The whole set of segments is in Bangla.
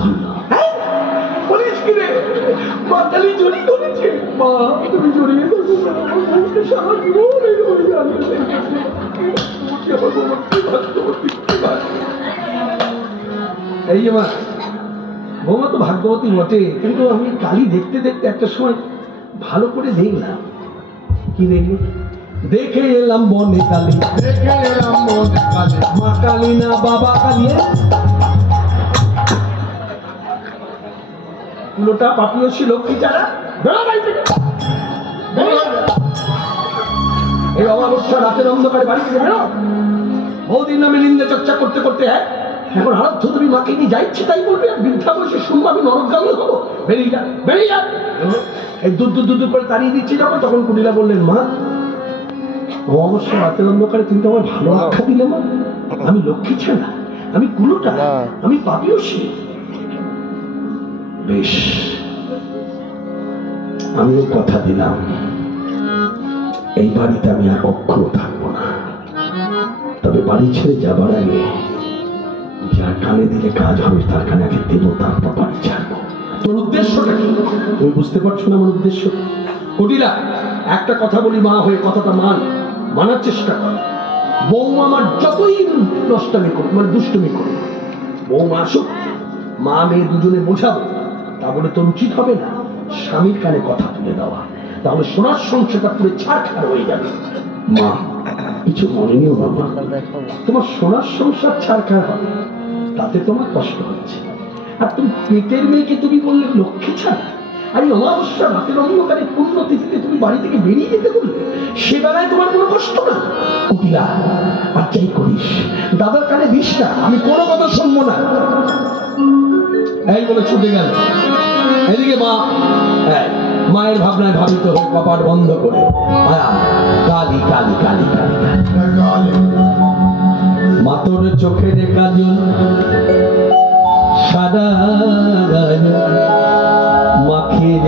ধরলো। বলিস কি রে? মা কালী জড়ি ধরেছে। মা তুমি জড়িয়ে ধরো না, সারা জীবন এইভাবে জানতে। এই যে মা, বৌমা তো ভাগ্যবতী বটে, কিন্তু আমি কালী দেখতে দেখতে একটা সময় ভালো করে দেখলাম। কি দেখলি? দেখে এলাম বনে কালী, দেখে এলাম বনে কালী, মা কালী না বাবা কালী। কুলোটা পাপিয়সী লক্ষ্মী যারা এই অমাবস্যা রাতের অন্ধকারে বাড়ি থেকে বেরো। বহুদিন নামে নিন্দে চর্চা করতে করতে এখন আরাধ্য তুমি মাকে নিয়ে যাইছি তাই বলবে, আর বৃদ্ধা বসে শুনবো আমি নরকগামী হবো। বেরিয়ে যা, বেরিয়ে যা। এই দুধ করে তাড়িয়ে দিচ্ছি যখন, তখন কুটিলা বললেন, মা অমাবস্যা রাতের অন্ধকারে তুমি তো আমার ভালো আখ্যা দিলে। মা আমি লক্ষ্মী ছেলে, আমি কুলোটা, আমি পাপিয়সী। বেশ, আমিও কথা দিলাম এই বাড়িতে আমি আর কখনো থাকবো না। তবে বাড়ি ছেড়ে যাবার আগে যার কানে দিলে কাজ হবে তার কানে আগে দেবো, তারপর বাড়ি ছাড়বো। তোর উদ্দেশ্যটা কি তুমি বুঝতে পারছো না? আমার উদ্দেশ্য কুটিলা, একটা কথা বলি মা হয়ে, কথাটা মানার চেষ্টা কর। বৌমা আমার যতই নষ্টামি করুক, মানে দুষ্টমি করুক, বৌমা আসুক, মা মেয়ে দুজনে বোঝাবো। তা বলে তোর উচিত হবে না স্বামীর কানে কথা তুলে দেওয়া, তাহলে সোনার সংসারটা পুরো ছাড়খাড় হয়ে যাবে। মা কিছু মনে নিও বাবা, তোমার সোনার সংসার ছাড়খাড় হবে তাতে তোমার কষ্ট হচ্ছে, আর তুমি পেটের মেয়েকে তুমি বললে লক্ষ্মী ছাড়া, আর এই অমাবস্যা রাতের অন্ধকারে পূর্ণ তিথিতে তুমি বাড়ি থেকে বেরিয়ে যেতে বললে, সে বেলায় তোমার কোনো কষ্ট না? কুটিলা, আর যাই করিস দাদার কানে দিস না, আমি কোনো কথা শুনবো না। এই বলে ছুটে গেল। এদিকে মা মায়ের ভাবনায় ভাবিত হয়ে কপাট বন্ধ করে কালী কালী কালী কালী কালী। মাতর চোখের কাজল সাদা মাখিয়ে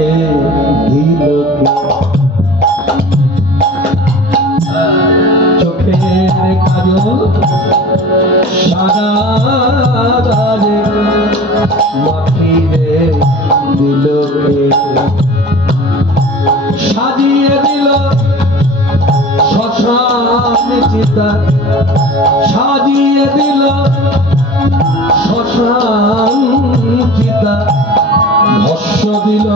দিল, চোখের কাজল সাদা মাখিয়ে দিল, সাজিয়ে দিল শ্মশান চিতা, সাজিয়ে দিল শ্মশান চিতা, ভস্য দিল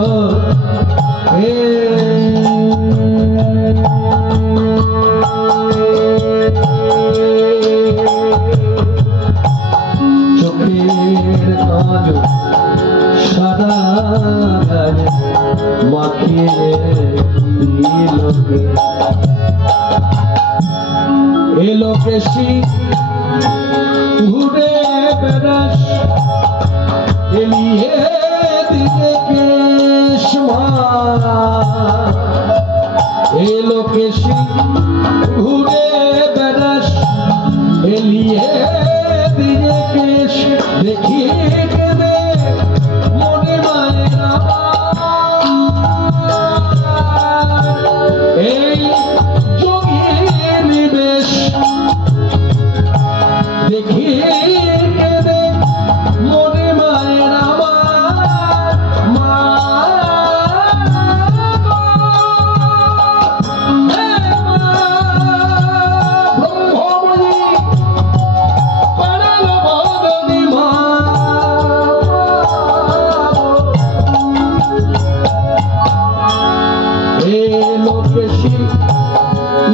চোখের কাজ সাদা মাখিয়ে দিল, এলো কেশি ঘুরে বেড়াস, এলিয়ে দিলে কেশমা, এলো কেশি ঘুরে বেড়াস, এলিয়ে দিলে কেশ, দেখি কেঁদে মনে মায়ের এই যোগীর নিবেশ, দেখি কেঁদে মনে মায়ের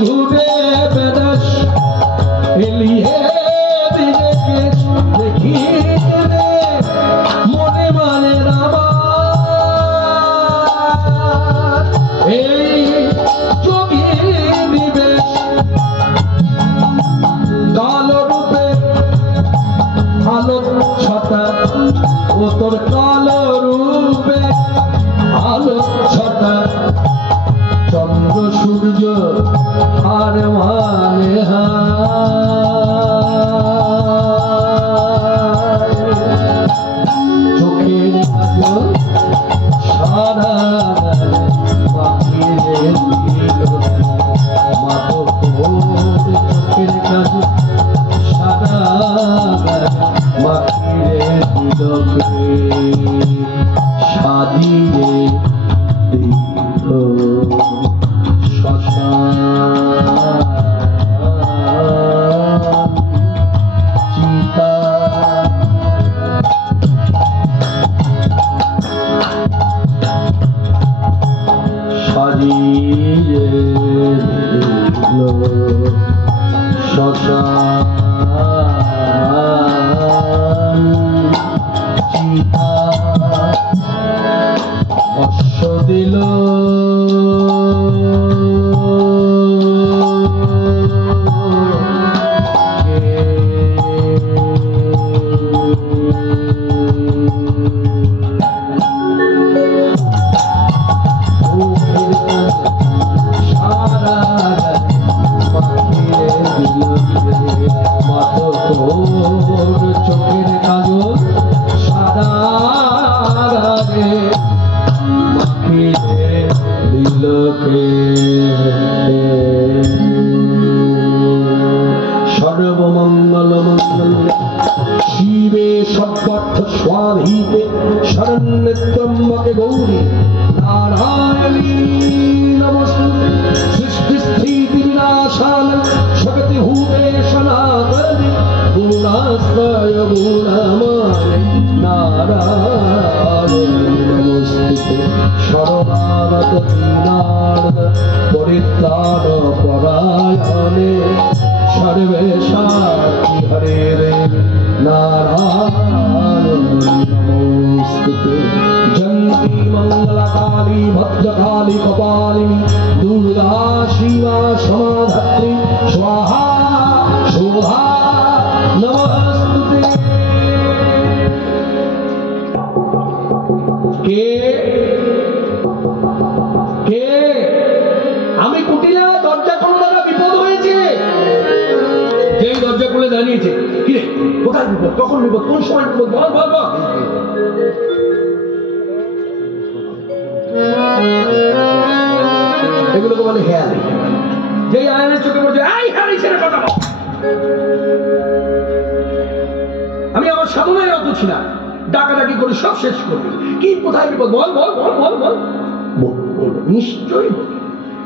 ঘুরে বেড়াস, এলিয়ে দিলে কেশ, দেখি মনে মানে আমার এই যোগীর নিবেশ, কালো রূপে আলো ছটা, ও তোর কালো রূপে আলো ছটা, চন্দ্র সূর্য আর মানে চোখের কাজল সারা মাখিয়ে দিল, মাতর চোখের কাজল সারা মাখিয়ে দিল। পার্থ স্বাধীতে শরণ্যে ত্রম্বকে গৌরী নারায়ণী নমস্তুতে সৃষ্টি স্থিতি বিনাশান শক্তি ভূতে সনাতনে গুণাশ্রয় গুণমানে নারায়ণী নমস্তুতে শরণাগত দীনার্দ পরিত্রাণ পরায়ণে সর্বেশান্তি হরে দেবী নারায়ণী নমস্তুতে জয়ন্তী মঙ্গলকালী ভদ্রকালী কপালিনী দুর্গা শিবা সমাধাত্রী স্বাহা শোভা নমস্তুতে। কে কে? আমি কুটিলা, দরজা খোলো দাদা, বিপদ হয়েছে। যেই দরজা খুলে দাঁড়িয়েছে, কিরে কোথায় বিপদ, কখন বিপদ, কোন সময় বিপদ, বল বল বল। এগুলোকে বলে হেয়ালি। যেই আয়নের চোখে বলছে এই হেয়ালি ছেড়ে কথা বল। আমি আমার সামনে অত না, ডাকাডাকি করে সব শেষ করবি। কি কোথায় বিপদ, বল বল বল বল বল। নিশ্চয়ই বলি,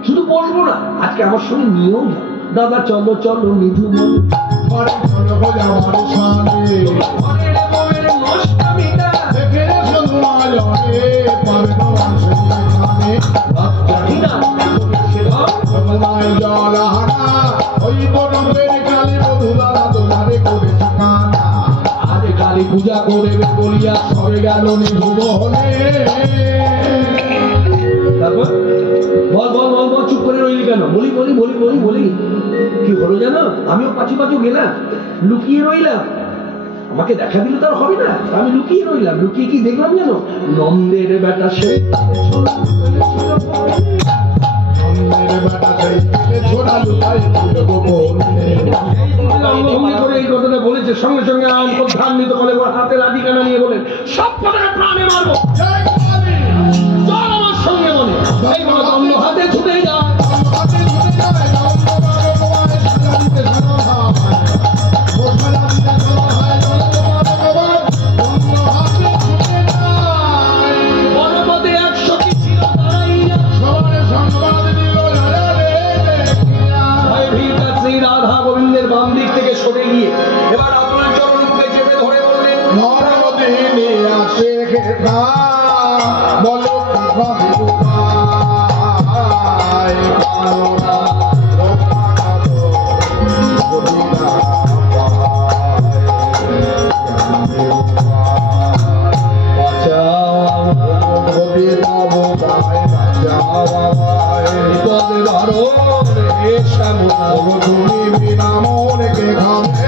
শুধু বলবো না, আজকে আমার সঙ্গে নিয়েও যা। দাদা চলো চলো নিধু কালী পূজা করে বলিয়া সরে গেল নিধু মোহনে। তারপর বল বল বল বল, চুপ করে রইলি কেন? বলি বলি বলি বলি বলি। কি হলো জানো? আমিও পাঁচু পাঁচু গেলাম, লুকিয়ে রইলাম। আমাকে দেখা দিলে তার হবে না, আমি লুকিয়ে রইলাম। লুকিয়ে কি দেখলাম জানো? নন্দের বেটা সে এই কথাটা বলেছে, সঙ্গে সঙ্গে ধান্বিত করে হাতে লাঠি কানা নিয়ে বলেন সব কথাটা প্রাণে মারবো, চল আমার সঙ্গে বলে। এই কথা অন্য হাতে ছুটে যায়। রাধা গোবিন্দের বাম দিক থেকে সরে গিয়ে এবার আপনার চরণ মুখে চেপে ধরে বললেন নরদিনী আসে খেতা বলো তুমি বিনা মনে কে ঘামে